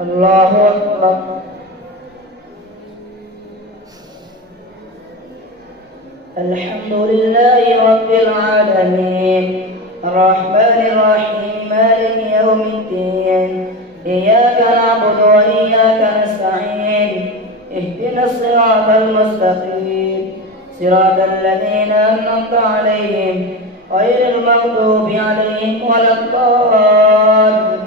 الله أكبر. الحمد لله رب العالمين الرحمن الرحيم مالك يوم الدين إياك نعبد وإياك نستعين اهدنا الصراط المستقيم صراط الذين أنعمت عليهم غير المغضوب عليهم ولا الضالين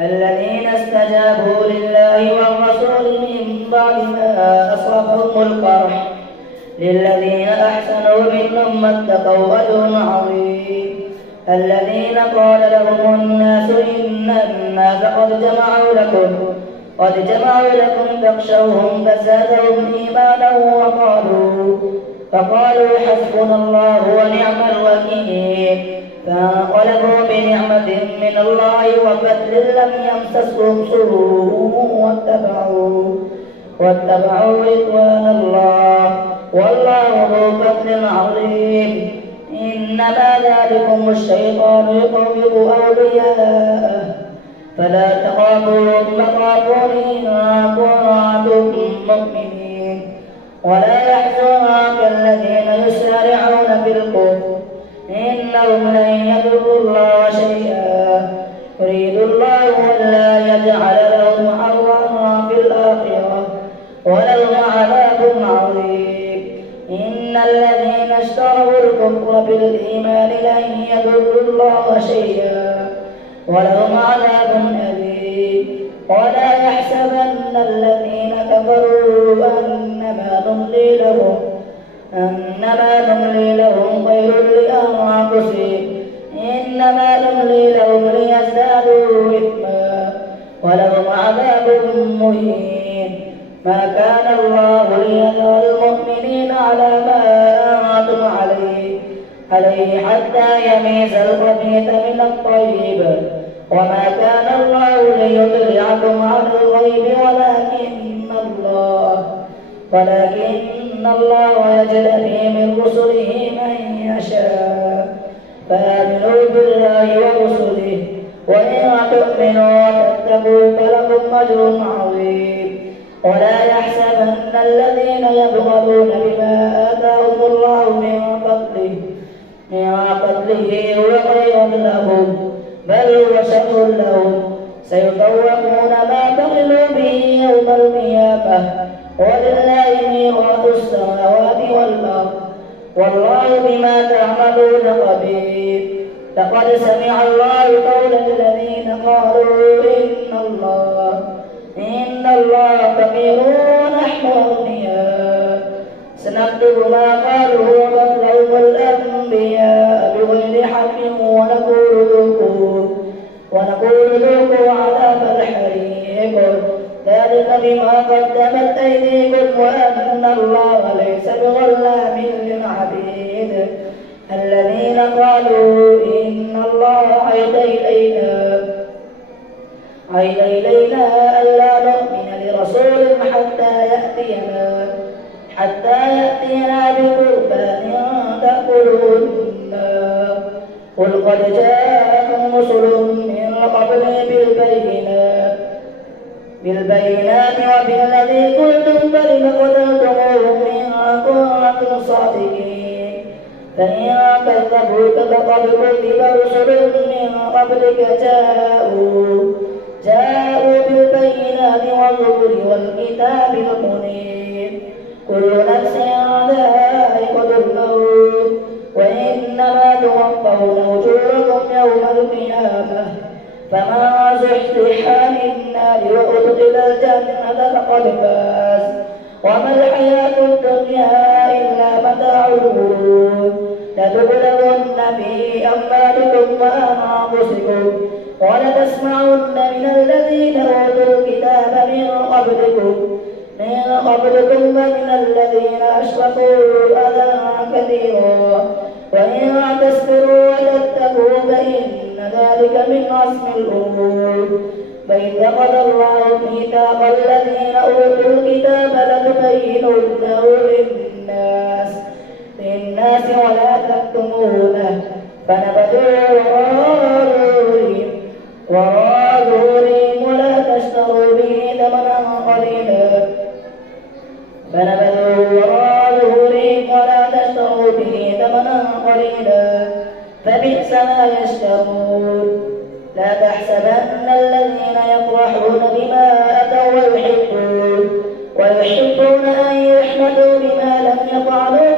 الذين استجابوا لله والرسول من بعد ما أصابهم القرح للذين أحسنوا منهم واتقوا أجر عظيم الذين قال لهم الناس إن الناس قد جمعوا لكم فاخشوهم فزادهم إيمانا فقالوا حسبنا الله ونعم الوكيل فانقلبوا بنعمة من الله وفضل لم يمسسهم سوء واتبعوا رضوان الله والله ذو فضل عظيم إنما ذلكم الشيطان يخوف أولياءه فلا تخافوهم وخافوني إن كنتم مؤمنين ولا يحزنك الذين يسارعون في الكفر إنهم لن يضروا الله شيئا يريد الله ألا يجعل لهم حظا في الآخرة ولهم عذاب عظيم إن الذين اشتروا الكفر بالإيمان لن يضروا الله شيئا ولهم عذاب أليم ولا يحسبن الذين كفروا أنما نملي لهم خير لأنفسهم إنما نملي لهم ليزدادوا إثما ولهم عذاب مهين ما كان الله ليذر المؤمنين على ما أنتم عليه حتى يميز الخبيث من الطيب وما كان الله ليطلعكم على الغيب ولكن الله يجتبي من رسله من يشاء فآمنوا بالله ورسله وإن تؤمنوا وتتقوا فلكم أجر عظيم ولا يحسبن الذين يبخلون بما آتاهم الله من فضله هو خير لهم بل هو شر لهم سيطوقون ما بخلوا به يوم القيامة ولله ميراث السماوات والأرض والله بما تعملون خبير لقد سمع الله قول الذين قالوا إن الله فقير ونحن أغنياء سنكتب ما قالوا وقتلهم الأنبياء بغير حق ونقول ذوقوا عذاب الحريق ذلك بما قدمت أيديكم وأن الله ليس بظلام للعبيد الذين قالوا إن الله عهد إلينا ألا نؤمن لرسول حتى يأتينا بقربان تأكله النار قل قد جاءكم رسل من قبلي بالبينات وبالذي قلتم فلم قتلتموهم إن كنتم صادقين فإن كذبوك فقد كذب رسل من قبلك جاءوا بالبينات والزبر والكتاب المنير كل نفس ذائقة الموت وإنما توفون أجوركم يوم القيامة فمن زحزح عن النار وأدخل الجنة فقد فاز وما الحياة الدنيا إلا متاع الغرور لتبلغن في أموالكم وأنفسكم ولتسمعن من الذين أوتوا الكتاب من قبلكم ومن الذين أشركوا أذى كثيرا وإن تصبروا وتتقوا فإن ذلك من عزم الأمور فإذ أخذ الله ميثاق الذين أوتوا الكتاب لتبيننه للناس ولا تكتمونه فنبذوه وراء ما يشتهون لا تحسبن الذين يفرحون بما أتوا ويحبون أن يحمدوا بما لم يفعلوا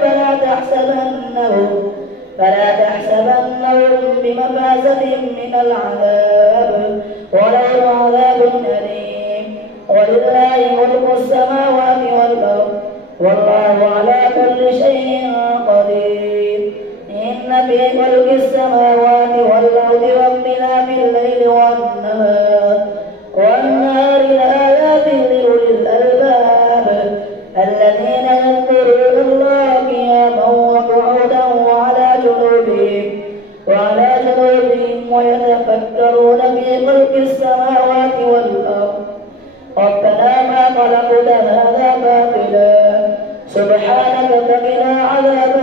فلا تحسبنهم بمفازة من العذاب ولهم عذاب أليم ولله ملك السماوات والأرض والله على كل شيء قدير إن في خلق السماوات والأرض واختلاف الليل والنهار لآيات لأولي الألباب الذين يذكرون الله قياما وقعودا وعلى جنوبهم ويتفكرون في خلق السماوات والأرض ربنا ما خلقت هذا باطلا سبحانك فقنا عذاب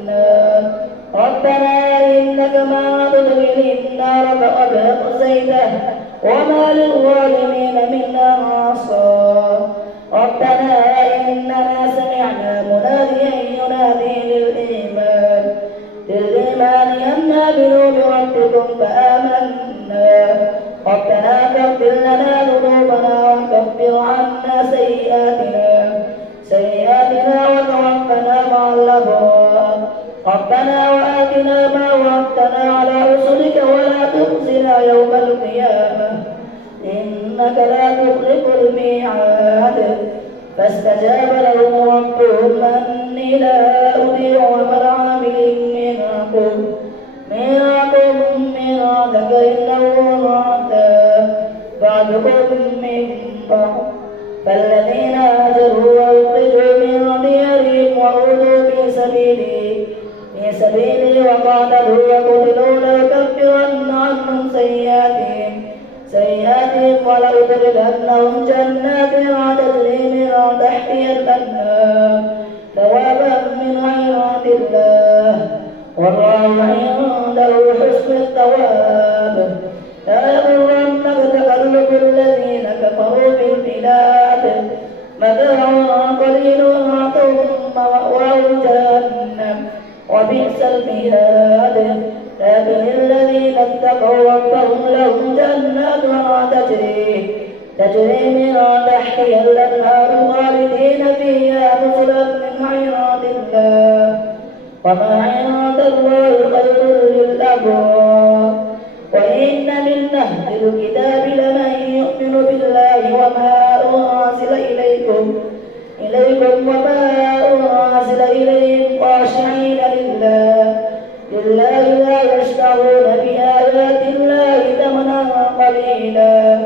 النار ربنا إنك من تدخل النار فقد أخزيته وما للظالمين من أنصار ربنا إننا سمعنا مناديا ينادي للإيمان أن آمنوا بربكم فآمنا ربنا فاغفر لنا ذنوبنا وكفر عنا سيئاتنا وتوفنا مع الأبرار ربنا وآتنا ما وعدتنا على رسلك ولا تخزنا يوم القيامة إنك لا تخلف الميعاد فاستجاب لهم ربهم أني لا أضيع عمل عامل منكم من ذكر أو أنثى بعضكم من بعض فالذين هاجروا وأخرجوا من ديارهم وأوذوا في سبيلي وقاتلوا وقتلوا لأكفرن عنهم سيئاتهم ولأدخلنهم جنات تجري من تحتها الأنهار ثوابا من عند الله والله عنده حسن الثواب لا يغرنك تقلب الذين كفروا في البلاد متاع قليل ثم مأواهم جهنم وبئس المهاد لكن الذين اتقوا ربهم لهم جنات تجري من تحتها الأنهار خالدين فيها نزلا من عند الله وما عند الله خير للأبرار وإن من أهل الكتاب لمن يؤمن بالله وما أنزل إليكم وما أنزل إليهم خاشعين لله لا يشترون بآيات الله ثمنا قليلا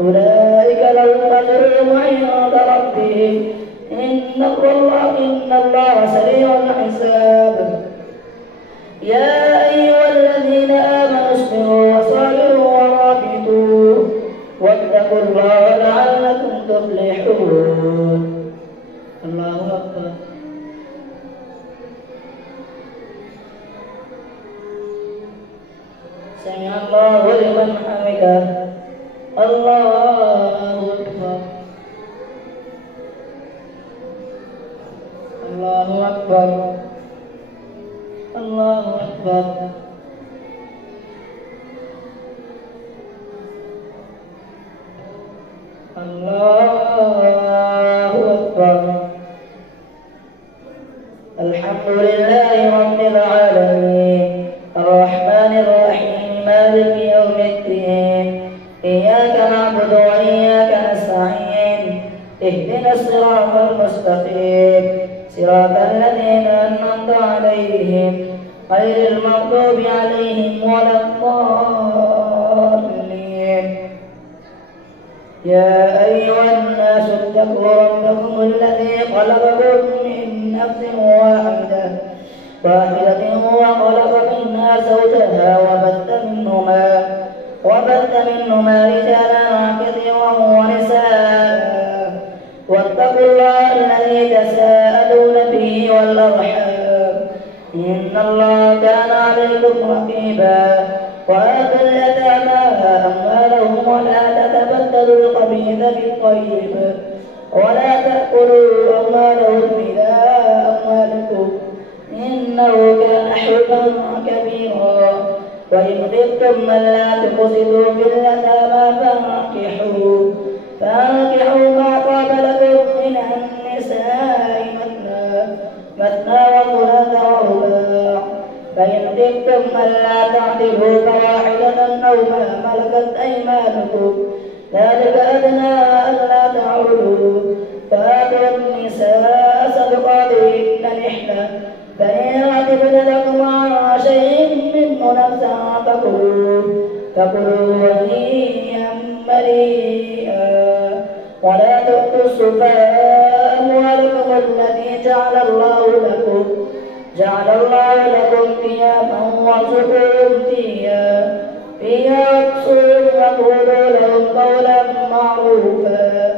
أولئك لهم أجرهم عند ربهم إن الله سريع الحساب يا أيها الذين آمنوا اصبروا وصابروا ورابطوا واتقوا الله لعلكم تفلحون الله أكبر سمع الله لمن حمده الله أكبر الله أكبر الله أكبر الله أكبر الحمد لله رب العالمين الرحمن الرحيم مالك يوم الدين إياك نعبد وإياك نستعين اهدنا الصراط المستقيم صراط الذين أنعمت عليهم غير المغضوب عليهم ولا الضالين يا أيها الناس اتقوا ربكم الذي خلقكم من نفس واحدة وخلق منها زوجها وبث منهما رجالا كثيرا ونساء واتقوا الله الذي تساءلون به والأرحام إن الله كان عليكم رقيبا وآتوا اليتامى أموالهم ولا تتبدلوا الخبيث بالطيب ولا تأكلوا أموالهم إلى أموالكم إنه كان حبا كبيرا وإن خفتم ألا تقسطوا في اليتامى فانكحوا ما طاب لكم من النساء مثنى وثلاث ورباع فإن خفتم ألا تعدلوا فواحدة أو ما ملكت أيمانكم ذلك أدنى ألا تعودوا فآتوا النساء صدقاتهن نحلة فإن رتبن لكم عن شيء منه نفسا فكلوا هنيئا مريئا ولا تؤتوا السفهاء أموالكم التي جعل الله لكم قياما وارزقوهم فيها واكسوهم وقولوا لهم قولا معروفا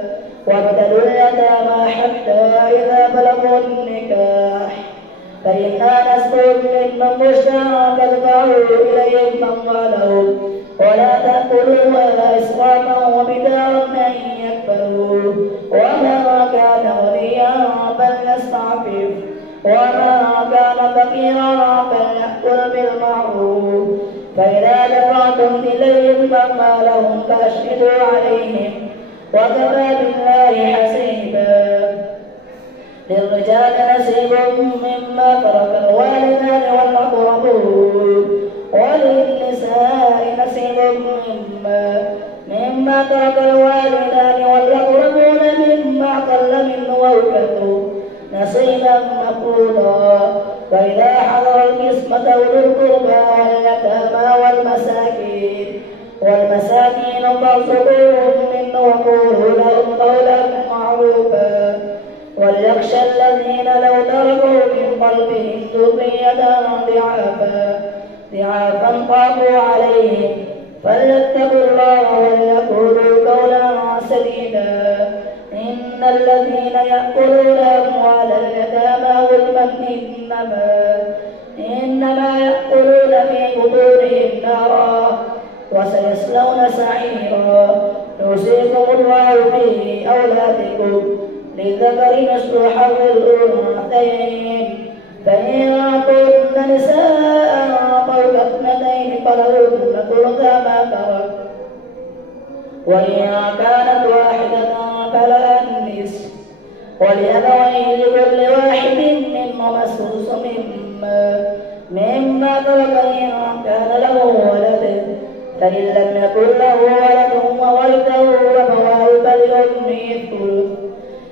وابتلوا اليتامى حتى إذا بلغوا النكاح فإن آنستم منهم رشدا فادفعوا إليهم أموالهم ولا تأكلوها إسرافا وبدارا أن يكبروا وما كان غنيا فليستعفف وما كان فقيرا فليأكل بالمعروف فإذا دفعتم إليهم أموالهم فأشهدوا عليهم وكفى بالله حسيبا للرجال نصيب مما ترك الوالدان والأقربون وللنساء نصيب مما ترك الوالدان والأقربون مما قل منه وكثر نصيبا مفروضا فإذا حضر القسمة أولو القربى واليتامى والمساكين فارزقوهم منه وقولوا لهم قولا معروفا وليخشى الذين لو تركوا من قلبهم ذرية ضعافا خافوا عليهم فليتقوا الله وليقولوا قولا سديدا إن الذين يأكلون أموال اليتامى ظلما إنما يأكلون في بطونهم نارا وسيصلون سعيرا يوصيكم الله في أولادكم للذكر مثل حظ الأنثيين فإن كن نساء فوق اثنتين فلهن ثلث ما ترك وإن كانت واحدة فلها النصف ولأبويه لكل واحد منهما السدس مما ترك إن كان له ولد فإن لم يكن له ولد وورثه أبواه فلأمه الثلث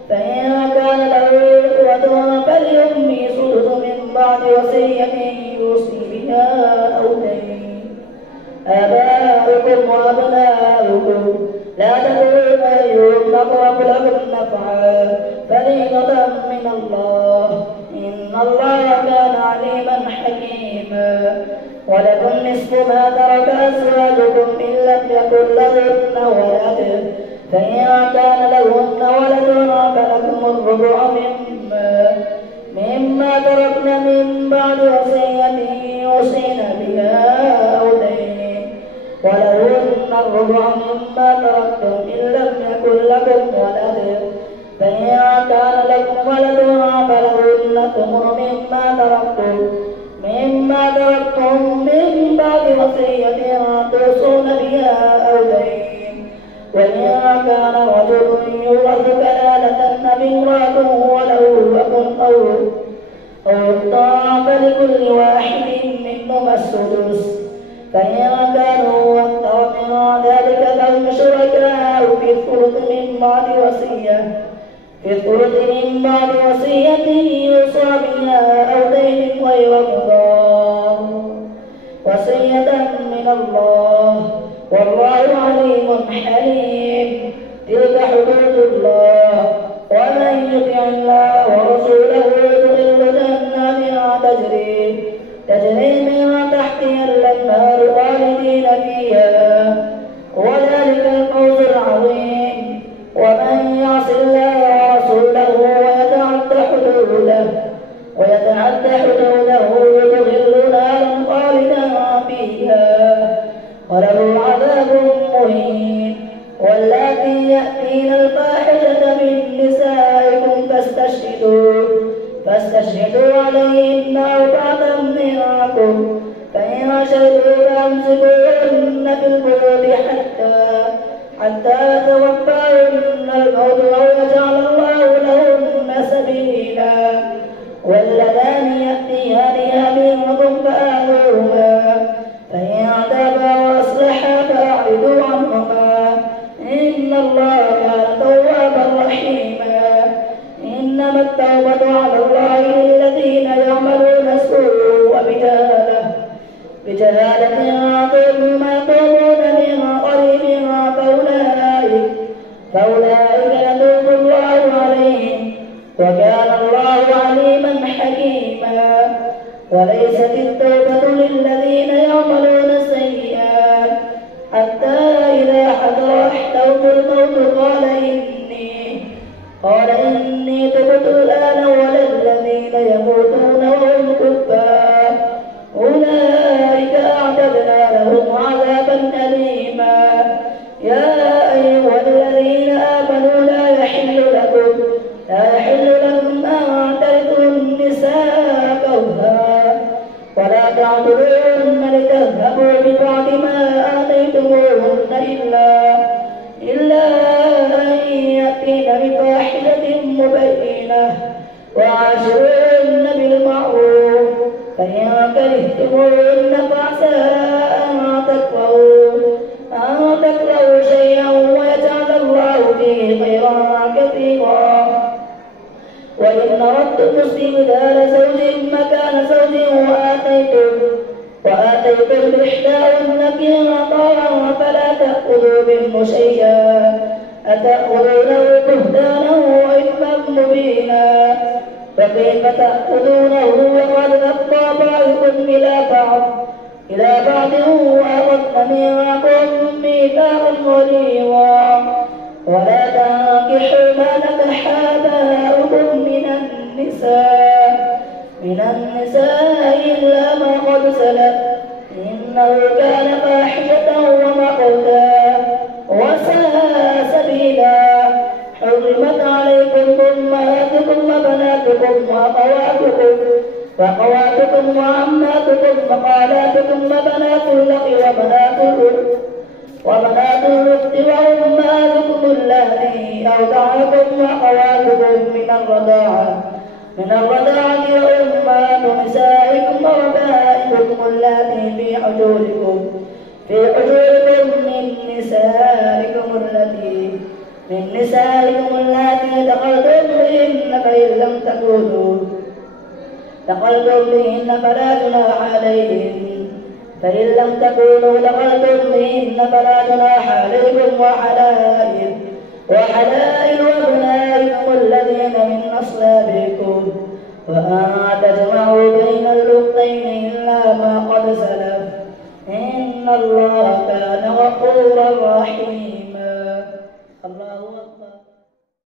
فإن كان له إخوة فلأمه السدس من بعد وصية يوصي بها أو دين آباؤكم وأبناؤكم لا تدرون أيهم أقرب لكم نفعا فريضة من الله إن الله كان عليما حكيما ولكم نصف ما ترك أزواجكم إن لم يكن لهن ولد فإن كان لهن ولد فلكم الربع مما تركن من بعد وصية يوصين بها أو دين ولهن الربع مما تركتم إن لم يكن لكم ولد فإن كان لكم ولد فلهن ثمن مما تركتم من بعد وصية توصون بها أو دين وإن كان رجل يورث كلالة بامرأة وله أخ أو أخت فلكل واحد منهما السدس فإن كانوا أكثر من ذلك فهم شركاء في الثلث من بعد وصية يوصى بها أو دين غير مضار وصية من الله والله عليم حليم تلك حدود الله ومن يطع الله ورسوله يدخله جنات تجري من تحتها الأنهار خالدين فيها وذلك الفوز العظيم ومن يعص الله ورسوله ويتعد حدوده يدخل نارا خالدا فيها وله عذاب مهين واللاتي يأتين الفاحشة من نسائكم فاستشهدوا عليهن أربعة منكم فإن فإن شهدوا فأمسكوهن في البيوت حتى يتوفاهن الموت أو يجعل الله لهن سبيلا. واللذان يأتيانها منكم فآذوهما فإن تابا وأصلحا فأعرضوا عنهما إن الله كان توابا رحيما. إنما التوبة على الله للذين يعملون السوء بجهالة ثم يتوبون من قريب فأولئك يتوب الله عليهم وكان الله عليما حكيما. وليست التوبة للذين يعملون السيئات حتى إذا حضر أحدهم الموت قال إني تبت الآن ولا الذين يموتون وهم كفار أولئك أعتدنا لهم عذابا أليما. يا أيها الذين آمنوا لا يحل لكم أن ترثوا النساء كرها ولا تعضلوهن لتذهبوا ببعض ما آتيتموهن إلا أن يأتين بفاحشة مبينة وعاشروهن بالمعروف فإن كرهتموهن فعسى أن تكرهوا شيئا ويجعل الله فيه خيرا كثيرا. وإن أردتم استبدال زوج مكان زوج وآتيتم بإحداهن قنطارا فلا تأخذوا منه شيئا أتأخذونه بهتانا وإثما مبينا. فكيف تأخذونه وقد أفضى بعضكم إلى بعض وأخذن منكم ميثاقا غليظا. ولا تنكحوا ما نكح آباؤكم من النساء إلا ما قد سلف إنه كان فاحشة ومقتا وساء سبيلا. حرمت عليكم أمهاتكم وبناتكم وأخواتكم وعماتكم وخالاتكم وبنات الأخ وبنات الأخت وأمهاتكم اللاتي أرضعنكم وأخواتكم من الرضاعة وأمهات نسائكم وربائبكم اللاتي في حجوركم من نسائكم اللاتي دخلتم بهن فإن لم تكونوا دخلتم بهن فلا جناح عليكم وحلائل أبنائكم الذين من أصلابكم وأن تجمعوا بين الأختين إلا ما قد سلف إن الله كان غفورا رحيما.